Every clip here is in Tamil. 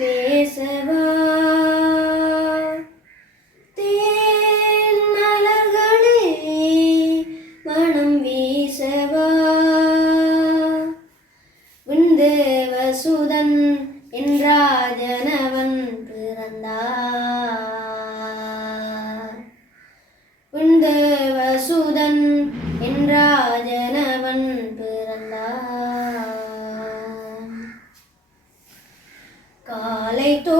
பேசவா மாலை தோ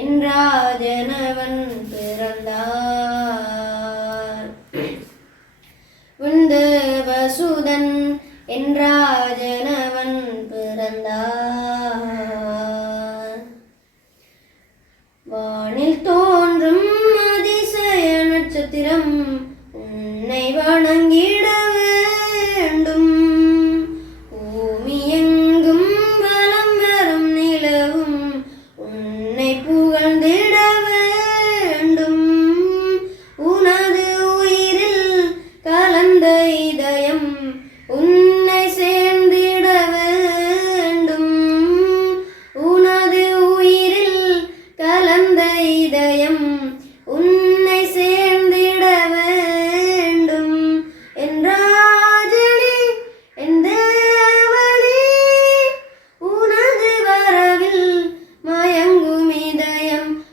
என்றாதெனவன் பிறந்தார். உந்து வசுதன் என்றாதெனவன் பிறந்தார். வானில் தோன்றும் அதிசய நட்சத்திரம்